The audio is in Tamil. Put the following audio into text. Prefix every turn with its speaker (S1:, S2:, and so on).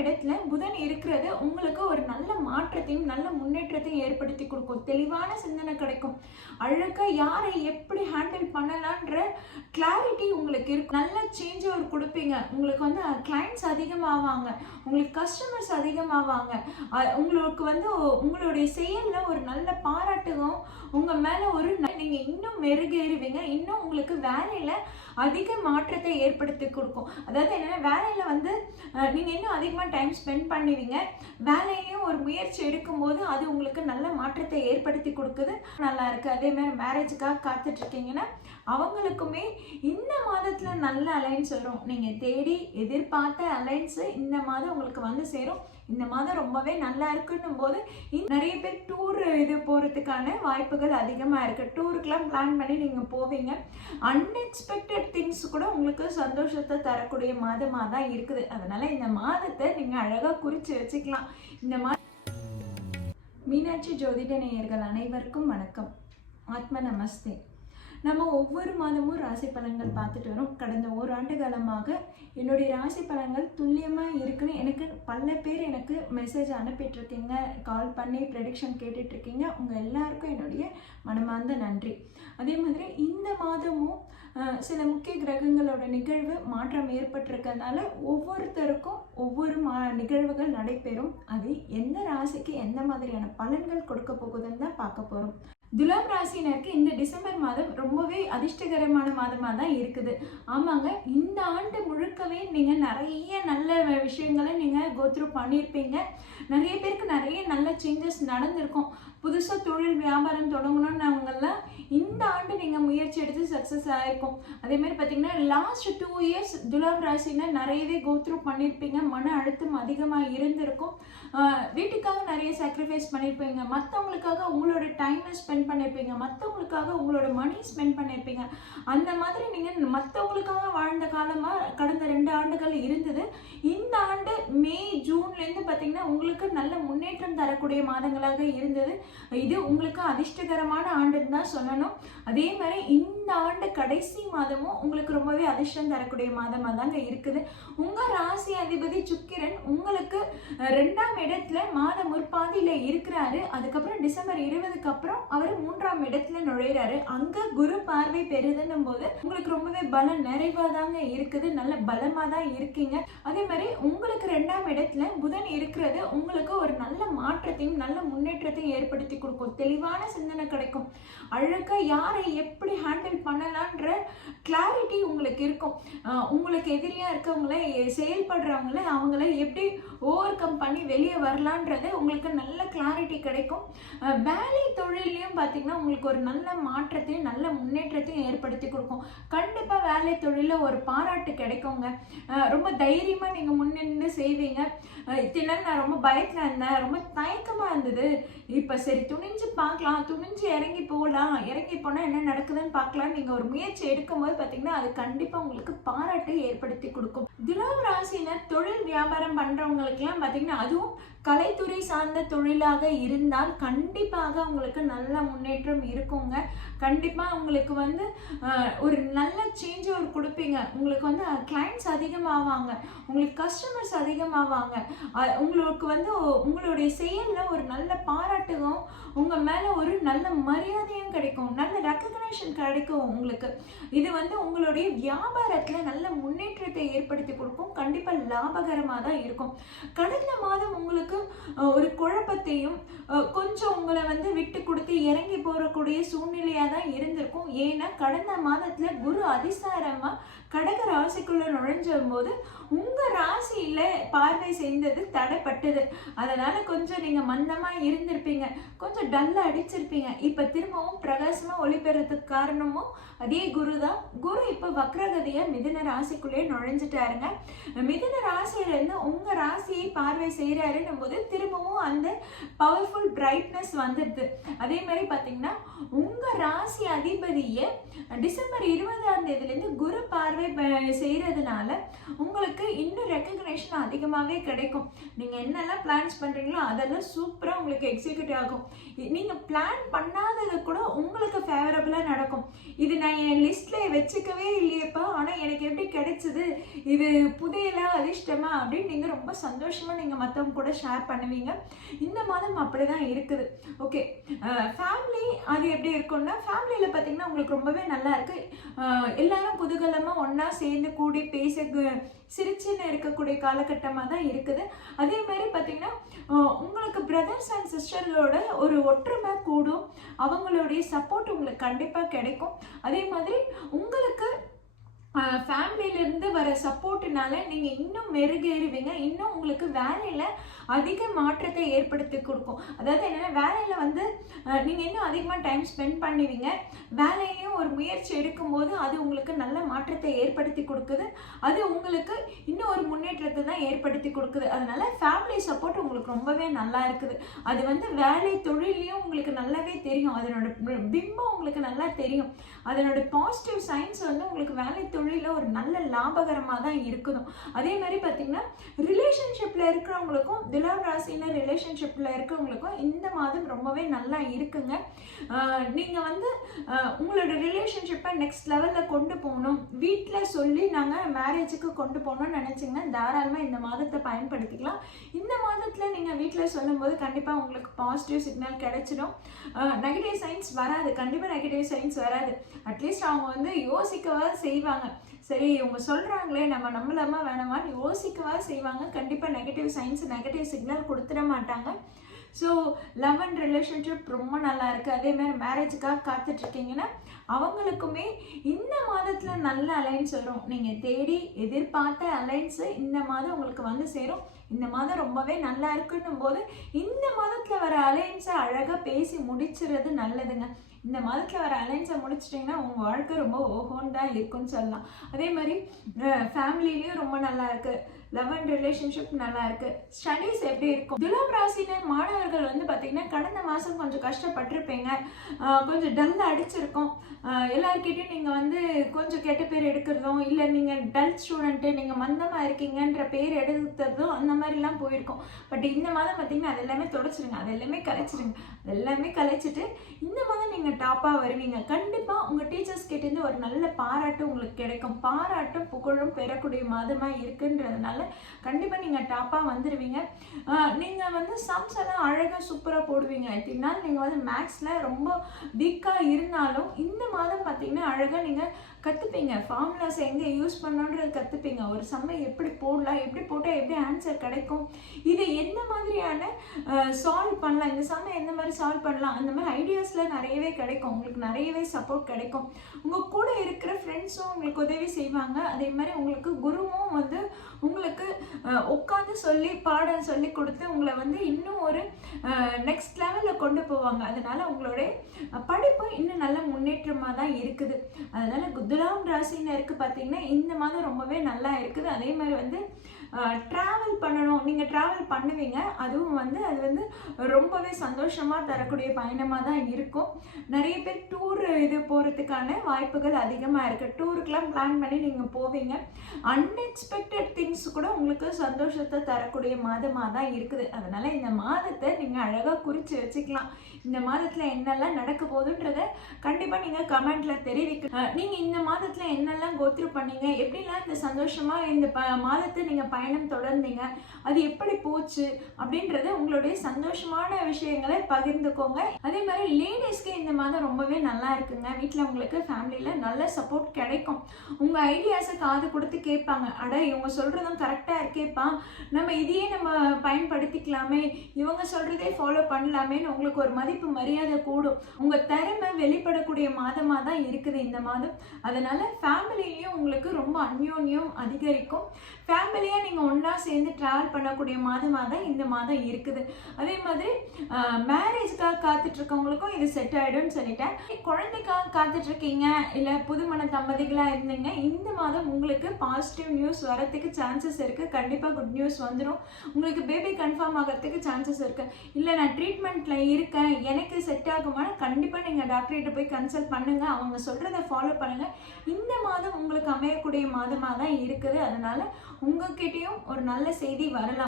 S1: இடத்துல புதன் இருக்கிறது உங்களுக்கு ஒரு நல்ல மாற்றத்தையும் நல்ல முன்னேற்றத்தையும் ஏற்படுத்தி கொடுக்கும். தெளிவான சிந்தனை கிடைக்கும். அழகாக யாரை எப்படி ஹேண்டில் பண்ணலான்ற கிளாரிட்டி உங்களுக்கு இருக்கும். நல்ல சேஞ்ச் ஒரு கொடுப்பீங்க. உங்களுக்கு வந்து கிளைண்ட்ஸ் அதிகமாவாங்க. உங்களுக்கு கஸ்டமர்ஸ் அதிகமாவாங்க. உங்களுக்கு வந்து உங்களுடைய செயலில் ஒரு நல்ல பாராட்டுகும் உங்கள் மேலே ஒரு நீங்கள் இன்னும் மெருகேறுவீங்க. இன்னும் உங்களுக்கு வேலையில் அதிக மாற்றத்தை ஏற்படுத்தி கொடுக்கும். அதாவது என்னென்னா வேலையில் வந்து நீங்கள் இன்னும் அதிகமாக அதிகமா டைம் ஸ்பெண்ட் பண்ணுவீங்க. வேலையிலையும் ஒரு முயற்சி எடுக்கும்போது அது உங்களுக்கு நல்ல மாற்றத்தை ஏற்படுத்தி கொடுக்குது. நல்லா இருக்குது அதே மாதிரி மேரேஜுக்காக காத்துட்டு இருக்கீங்கன்னா அவங்களுக்குமே இந்த மாதத்தில் நல்ல அலைன்ஸ் வரும் நீங்கள் தேடி எதிர்பார்த்த அலைன்ஸு இந்த மாதம் உங்களுக்கு வந்து சேரும். இந்த மாதம் ரொம்பவே நல்லா இருக்குன்னும் போது நிறைய பேர் டூர் இது போகிறதுக்கான வாய்ப்புகள் அதிகமாக இருக்குது டூருக்கெலாம் பிளான் பண்ணி நீங்கள் போவீங்க. அன்எக்ஸ்பெக்டட் திங்ஸ் கூட உங்களுக்கு சந்தோஷத்தை தரக்கூடிய மாதமாக தான் இருக்குது. அதனால் இந்த மாதத்தை நீங்கள் அழகாக குறித்து வச்சுக்கலாம். இந்த மா மீனாட்சி ஜோதிட நேயர்கள் அனைவருக்கும் வணக்கம். ஆத்ம நமஸ்தே. நம்ம ஒவ்வொரு மாதமும் ராசி பலன்கள் பார்த்துட்டு வரோம். கடந்த ஒரு ஆண்டு காலமாக என்னுடைய ராசி பலன்கள் துல்லியமாக இருக்குன்னு எனக்கு பல பேர் எனக்கு மெசேஜ் அனுப்பிட்டு இருக்கீங்க கால் பண்ணி ப்ரெடிக்ஷன் கேட்டுட்டு இருக்கீங்க உங்கள் எல்லாருக்கும் என்னுடைய மனமார்ந்த நன்றி. அதே மாதிரி இந்த மாதமும் சில முக்கிய கிரகங்களோட நிகழ்வு மாற்றம் ஏற்பட்டிருக்கறனால ஒவ்வொருத்தருக்கும் ஒவ்வொரு மா நிகழ்வுகள் நடைபெறும். அது எந்த ராசிக்கு எந்த மாதிரியான பலன்கள் கொடுக்க போகுதுன்னு தான் பார்க்க போகிறோம் துலாம் ராசினருக்கு இந்த டிசம்பர் மாதம் ரொம்பவே அதிர்ஷ்டகரமான மாதமாக தான் இருக்குது. ஆமாங்க இந்த ஆண்டு முழுக்கவே நீங்கள் நிறைய நல்ல விஷயங்களை நீங்கள் கோத்ரூ பண்ணியிருப்பீங்க. நிறைய பேருக்கு நிறைய நல்ல சேஞ்சஸ் நடந்திருக்கும். புதுசாக தொழில் வியாபாரம் தொடங்கணும்னவங்கெல்லாம் இந்த ஆண்டு நீங்கள் முயற்சி எடுத்து சக்ஸஸ் ஆகிருக்கும் அதேமாதிரி பார்த்தீங்கன்னா லாஸ்ட் டூ இயர்ஸ் துலாம் ராசினர் நிறையவே கோத்ரூ பண்ணியிருப்பீங்க. மன அழுத்தம் அதிகமாக இருந்திருக்கும். வீட்டுக்காக நிறைய சாக்ரிஃபைஸ் பண்ணியிருப்பீங்க. மற்றவங்களுக்காக உங்களோட டைமை ஸ்பெண்ட் பண்ணியிருப்பீங்க மற்றவங்களுக்காக உங்களோட மணி ஸ்பெண்ட் பண்ணியிருப்பீங்க அந்த மாதிரி நீங்கள் மற்றவங்களுக்காக வாழ்ந்த காலமாக கடந்த ரெண்டு ஆண்டுகள் இருந்தது. இந்த ஆண்டு மே ஜூன்லேருந்து பார்த்தீங்கன்னா உங்களுக்கு நல்ல முன்னேற்றம் தரக்கூடிய மாதங்களாக இருந்தது. இது உங்களுக்கு அதிர்ஷ்டகரமான ஆண்டுன்னு தான் சொல்லணும். அதே மாதிரி இந்த இந்த ஆண்டு கடைசி மாதமும் உங்களுக்கு ரொம்பவே அதிர்ஷ்டம் தரக்கூடிய மாதமாக தாங்க இருக்குது. உங்கள் ராசி அதிபதி சுக்கிரன் உங்களுக்கு ரெண்டாம் இடத்துல மாத முற்பாதியில் இருக்கிறாரு. அதுக்கப்புறம் டிசம்பர் இருபதுக்கு அப்புறம் அவர் மூன்றாம் இடத்துல நுழையிறாரு. அங்கே குரு பார்வை பெறுதுன்னும் போது உங்களுக்கு ரொம்பவே பலம் நிறைவாக தாங்க இருக்குது. நல்ல பலமாக தான் இருக்கீங்க. அதே மாதிரி உங்க இடத்துல புதன் இருக்கிறது உங்களுக்கு ஒரு நல்ல மாற்றத்தையும் நல்ல முன்னேற்றத்தையும் ஏற்படுத்தி கொடுக்கும். தெளிவான சிந்தனை கிடைக்கும். அழகாக யாரை எப்படி ஹேண்டில் பண்ணலான்ற கிளாரிட்டி உங்களுக்கு இருக்கும். உங்களுக்கு எதிரியா இருக்கவங்கள செயல்படுறவங்கள அவங்கள எப்படி ஓவர் கம் பண்ணி வெளியே வரலான்றது உங்களுக்கு நல்ல கிளாரிட்டி கிடைக்கும். வேலை தொழிலையும் பார்த்தீங்கன்னா உங்களுக்கு ஒரு நல்ல மாற்றத்தையும் நல்ல முன்னேற்றத்தையும் ஏற்படுத்தி கொடுக்கும். கண்டிப்பாக வேலை தொழிலில் ஒரு பாராட்டு கிடைக்குங்க. ரொம்ப தைரியமாக நீங்கள் முன்னின்று செய்வீங்க. இத்தனை நான் ரொம்ப பயத்தில் இருந்தேன். ரொம்ப தயக்கமாக இருந்தது. இப்போ சரி துணிஞ்சு பார்க்கலாம். துணிஞ்சு இறங்கி போகலாம் இறங்கி போனால் என்ன நடக்குதுன்னு பார்க்கலாம் நீங்கள் ஒரு முயற்சி எடுக்கும்போது பார்த்தீங்கன்னா அது கண்டிப்பாக உங்களுக்கு பாராட்டை ஏற்படுத்தி கொடுக்கும். துலாம் ராசினர் தொழில் வியாபாரம் பண்ணுறவங்களுக்குலாம் பார்த்தீங்கன்னா அதுவும் கலைத்துறை சார்ந்த தொழிலாக இருந்தால் கண்டிப்பாக அவங்களுக்கு நல்ல முன்னேற்றம் இருக்குங்க. கண்டிப்பாக உங்களுக்கு வந்து ஒரு நல்ல சேஞ்ச் ஒரு கொடுப்பீங்க. உங்களுக்கு வந்து கிளைண்ட்ஸ் அதிகமாவாங்க. உங்களுக்கு கஸ்டமர்ஸ் அதிகமாவாங்க. உங்களுக்கு வந்து உங்களுடைய செயலில் ஒரு நல்ல பாராட்டுகும் உங்கள் மேலே ஒரு நல்ல மரியாதையும் கிடைக்கும். நல்ல ரெக்கக்னேஷன் கிடைக்கும் உங்களுக்கு. இது வந்து உங்களுடைய வியாபாரத்தில் நல்ல முன்னேற்றத்தை ஏற்படுத்தி கொடுக்கும். கண்டிப்பாக லாபகரமாக தான் இருக்கும். கடந்த மாதம் உங்களுக்கு அஹ், ஒரு குழப்பத்தையும் கொஞ்சம் உங்களை வந்து விட்டு கொடுத்து இறங்கி போகக்கூடிய சூழ்நிலையாக தான் இருந்திருக்கும். ஏன்னா கடந்த மாதத்தில் குரு அதிசாரமாக கடக ராசிக்குள்ளே நுழைஞ்ச போது உங்க ராசியில பார்வை செய்தது தடைப்பட்டது. அதனால கொஞ்சம் நீங்க மந்தமா இருந்திருப்பீங்க. கொஞ்சம் டல்லா அடிச்சிருப்பீங்க. இப்ப திரும்பவும் பிரகாசமா ஒளி பெறதுக்கு காரணமும் அதே குரு தான் குரு இப்ப வக்ரகதியா மிதுன ராசிக்குள்ளே நுழைஞ்சிட்டாருங்க. மிதுன ராசியில இருந்து உங்க ராசியை பார்வை செய்யறாருன்னும் போது திரும்பவும் அந்த பவர்ஃபுல் பிரைட்னஸ் வந்துடுது. அதே மாதிரி பாத்தீங்கன்னா உங்க ராசி அதிபதியை டிசம்பர் இருபதாம் தேதியிலேருந்து குரு பார்வை ப- செய்யறதுனால உங்களுக்கு உங்களுக்கு இன்னும் ரெக்கக்னேஷன் அதிகமாகவே கிடைக்கும். நீங்கள் என்னெல்லாம் பிளான்ஸ் பண்ணுறீங்களோ அதெல்லாம் சூப்பராக உங்களுக்கு எக்ஸிக்யூட் ஆகும். நீங்கள் பிளான் பண்ணாதது கூட உங்களுக்கு ஃபேவரபுளாக நடக்கும். இது நான் என் லிஸ்ட்டில் வச்சுக்கவே இல்லையேப்பா. ஆனால் எனக்கு எப்படி கிடைச்சிது? இது புதையலா அதிர்ஷ்டமா அப்படின்னு நீங்கள் ரொம்ப சந்தோஷமாக நீங்கள் மற்றவங்க கூட ஷேர் பண்ணுவீங்க. இந்த மாதம் அப்படி தான் இருக்குது ஓகே ஃபேமிலி அது எப்படி இருக்கும்னா ஃபேமிலியில் பார்த்தீங்கன்னா உங்களுக்கு ரொம்பவே நல்லா இருக்குது எல்லாரும் குதூகலமாக ஒன்றா சேர்ந்து கூடி பேச கு- சிரிச்சுன்னு இருக்கக்கூடிய காலகட்டமாக தான் இருக்குது. அதே மாதிரி பார்த்திங்கன்னா உங்களுக்கு பிரதர்ஸ் அண்ட் சிஸ்டர்களோட ஒரு ஒற்றுமை கூடும். அவங்களுடைய சப்போர்ட் உங்களுக்கு கண்டிப்பாக கிடைக்கும். அதே மாதிரி உங்களுக்கு ஃபேமிலியிலேருந்து வர சப்போர்ட்டுனால நீங்கள் இன்னும் மெருகேறுவீங்க. இன்னும் உங்களுக்கு வேலையில் அதிக மாற்றத்தை ஏற்படுத்தி கொடுக்கும். அதாவது என்னென்னா வேலையில் வந்து நீங்கள் இன்னும் அதிகமாக டைம் ஸ்பெண்ட் பண்ணுவீங்க. வேலையிலையும் ஒரு முயற்சி எடுக்கும்போது அது உங்களுக்கு நல்ல மாற்றத்தை ஏற்படுத்தி கொடுக்குது. அது உங்களுக்கு இன்னும் ஒரு முன்னேற்றத்தை தான் ஏற்படுத்தி கொடுக்குது. அதனால் ஃபேமிலி சப்போர்ட் உங்களுக்கு ரொம்பவே நல்லா இருக்குது. அது வந்து வேலை தொழிலையும் உங்களுக்கு நல்லாவே தெரியும். அதனோட பி- பிம்பம் உங்களுக்கு நல்லா தெரியும். அதனோட பாசிட்டிவ் சைன்ஸ் வந்து உங்களுக்கு வேலை தொழில் தொழிலில் ஒரு நல்ல லாபகரமாக தான் இருக்கணும். அதே மாதிரி பார்த்தீங்கன்னா ரிலேஷன்ஷிப்பில் இருக்கிறவங்களுக்கும் துலாம் ராசின ரிலேஷன்ஷிப்பில் இருக்கிறவங்களுக்கும் இந்த மாதம் ரொம்பவே நல்லா இருக்குங்க. நீங்கள் வந்து உங்களோட ரிலேஷன்ஷிப்பை நெக்ஸ்ட் லெவலில் கொண்டு போகணும். வீட்டில் சொல்லி நாங்கள் மேரேஜுக்கு கொண்டு போகணும்னு நினச்சிங்கன்னா தாராளமாக இந்த மாதத்தை பயன்படுத்திக்கலாம். இந்த மாதத்தில் நீங்கள் வீட்டில் சொல்லும்போது கண்டிப்பாக உங்களுக்கு பாசிட்டிவ் சிக்னல் கிடைச்சிடும். நெகட்டிவ் சைன்ஸ் வராது. கண்டிப்பாக நெகட்டிவ் சைன்ஸ் வராது. அட்லீஸ்ட் அவங்க வந்து யோசிக்கவா செய்வாங்க. சரி இவங்க சொல்கிறாங்களே நம்ம நம்பலாமா வேணாமான்னு யோசிக்கவா செய்வாங்க? கண்டிப்பாக நெகட்டிவ் சயின்ஸ் நெகட்டிவ் சிக்னல் கொடுத்துட மாட்டாங்க. ஸோ லவ் அண்ட் ரிலேஷன்ஷிப் ரொம்ப நல்லா இருக்குது அதே மாதிரி மேரேஜுக்காக காத்துட்ருக்கீங்கன்னா அவங்களுக்குமே இந்த மாதத்தில் நல்ல அலைன்ஸ் வரும். நீங்கள் தேடி எதிர்பார்த்த அலைன்ஸு இந்த மாதம் உங்களுக்கு வந்து சேரும். இந்த மாதம் ரொம்பவே நல்லா இருக்குன்னும் போது இந்த மாதத்தில் வர அலைன்ஸை அழகாக பேசி முடிச்சிடுறது நல்லதுங்க. இந்த மாதத்தில் வர அலைன்ஸை முடிச்சிட்டிங்கன்னா உங்கள் வாழ்க்கை ரொம்ப ஓஹோன்னு தான் இருக்கும்னு சொல்லலாம். அதே மாதிரி ஃபேமிலிலையும் ரொம்ப நல்லா இருக்குது லவ் அண்ட் ரிலேஷன்ஷிப் நல்லா இருக்கு. ஸ்டடீஸ் எப்படி இருக்கும்? துலாம் ராசினர் மாணவர்கள் வந்து பார்த்தீங்கன்னா கடந்த மாதம் கொஞ்சம் கஷ்டப்பட்டிருப்பீங்க. கொஞ்சம் டல் அடிச்சிருக்கும். எல்லாருக்கிட்டையும் நீங்கள் வந்து கொஞ்சம் கெட்ட பேர் எடுக்கிறதும் இல்லை நீங்கள் டல் ஸ்டூடெண்ட்டு நீங்கள் மந்தமாக இருக்கீங்கன்ற பேர் எடுக்கிறதும் அந்த மாதிரிலாம் போயிருக்கும். பட் இந்த மாதம் பார்த்தீங்கன்னா அது எல்லாமே தொடச்சிருங்க. அது எல்லாமே கலைச்சிருங்க. அது எல்லாமே கலைச்சிட்டு இந்த மாதம் நீங்கள் டாப்பாக வருவீங்க. கண்டிப்பாக உங்கள் டீச்சர்ஸ் கிட்டேருந்து ஒரு நல்ல பாராட்டு உங்களுக்கு கிடைக்கும். பாராட்டும் புகழும் பெறக்கூடிய மாதமாக இருக்குன்றதுனால கண்டிப்பாக நீங்கள் டாப்பாக வந்துடுவீங்க நீங்கள் வந்து சம்ஸ் எல்லாம் அழகாக சூப்பராக போடுவீங்க. எப்படின்னாலும் நீங்கள் வந்து மேக்ஸில் ரொம்ப வீக்காக இருந்தாலும் இந்த மாதம் பார்த்தீங்கன்னா அழகாக நீங்கள் கற்றுப்பீங்க ஃபார்முலாஸ் எங்கே யூஸ் பண்ணணுன்றது கற்றுப்பீங்க ஒரு சம்மை எப்படி போடலாம் எப்படி போட்டால் எப்படி ஆன்சர் கிடைக்கும் இது எந்த மாதிரியான சால்வ் பண்ணலாம் இந்த சம்மை எந்த மாதிரி சால்வ் பண்ணலாம் அந்த மாதிரி ஐடியாஸில் நிறையவே கிடைக்கும். உங்களுக்கு நிறையவே சப்போர்ட் கிடைக்கும். உங்கள் கூட இருக்கிற ஃப்ரெண்ட்ஸும் உங்களுக்கு உதவி செய்வாங்க. அதே மாதிரி உங்களுக்கு குருவும் வந்து உங்களுக்கு உட்காந்து சொல்லி பாடம் சொல்லி கொடுத்து உங்களை வந்து இன்னும் ஒரு நெக்ஸ்ட் லெவலில் கொண்டு போவாங்க. அதனால் உங்களுடைய படிப்பு இன்னும் நல்ல முன்னேற்றமாக தான் இருக்குது. அதனால் அதனால துலாம் ராசினருக்கு பார்த்தீங்கன்னா இந்த மாதம் ரொம்பவே நல்லா இருக்குது. அதே மாதிரி வந்து ட்ராவல் பண்ணணும். நீங்கள் ட்ராவல் பண்ணுவீங்க. அதுவும் வந்து அது வந்து ரொம்பவே சந்தோஷமாக தரக்கூடிய பயணமாக தான் இருக்கும். நிறைய பேர் டூர் இது போகிறதுக்கான வாய்ப்புகள் அதிகமாக இருக்குது டூருக்கெலாம் பிளான் பண்ணி நீங்கள் போவீங்க. அன்எக்ஸ்பெக்டட் திங்ஸ் கூட உங்களுக்கு சந்தோஷத்தை தரக்கூடிய மாதமாக தான் இருக்குது. அதனால் இந்த மாதத்தை நீங்கள் அழகாக குறித்து வச்சுக்கலாம். இந்த மாதத்தில் என்னெல்லாம் நடக்க போகுதுன்றத கண்டிப்பாக நீங்கள் கமெண்ட்டில் தெரிவிக்க நீங்கள் இந்த மாதத்தில் என்னெல்லாம் கோத்ரூ பண்ணீங்க? எப்படிலாம் இந்த சந்தோஷமாக இந்த ப மாதத்தை நீங்கள் பயணம் தொடர்ந்தீங்க? அது எப்படி போச்சு அப்படின்றத உங்களுடைய சந்தோஷமான விஷயங்களை பகிர்ந்துக்கோங்க. அதே மாதிரி லேடிஸ் மாதம் ரொம்பவே நல்லா இருக்குங்க. வீட்டில் உங்களுக்கு ஃபேமிலியில் நல்ல சப்போர்ட் கிடைக்கும். உங்கள் ஐடியாஸை காது கொடுத்து கேட்பாங்க. அட இவங்க சொல்கிறதும் கரெக்டாக இருக்கேப்பா. நம்ம இதையே நம்ம பயன்படுத்திக்கலாமே. இவங்க சொல்கிறதே ஃபாலோ பண்ணலாமேன்னு உங்களுக்கு ஒரு மதிப்பு மரியாதை கூடும். உங்கள் திறமை வெளிப்படக்கூடிய மாதமாக தான் இருக்குது இந்த மாதம். அதனால் ஃபேமிலிலையும் உங்களுக்கு ரொம்ப அந்யோன்யம் அதிகரிக்கும். ஃபேமிலியாக நீங்கள் ஒன்றா சேர்ந்து ட்ராவல் பண்ணக்கூடிய மாதமாக தான் இந்த மாதம் இருக்குது. அதே மாதிரி மேரேஜ்க்காக காத்துட்ருக்கவங்களுக்கும் இது செட் அப்படின்னு சொல்லிட்டேன். குழந்தைக்காக காத்துட்டு இருக்கீங்க இல்லை புதுமண தம்பதிகளாக இருந்தீங்க இந்த மாதம் உங்களுக்கு பாசிட்டிவ் நியூஸ் வரத்துக்கு சான்சஸ் இருக்குது கண்டிப்பாக குட் நியூஸ் வந்துடும் உங்களுக்கு பேபி கன்ஃபார்ம் ஆகிறதுக்கு சான்சஸ் இருக்குது இல்லை நான் ட்ரீட்மெண்ட்டில் இருக்கேன் எனக்கு செட் ஆகுமானா கண்டிப்பாக நீங்கள் டாக்டர்கிட்ட போய் கன்சல்ட் பண்ணுங்கள் அவங்க சொல்கிறத ஃபாலோ பண்ணுங்கள் இந்த மாதம் உங்களுக்கு அமையக்கூடிய மாதமாக தான் இருக்குது. அதனால உங்ககிட்டயும் ஒரு நல்ல செய்தி வரலாம்.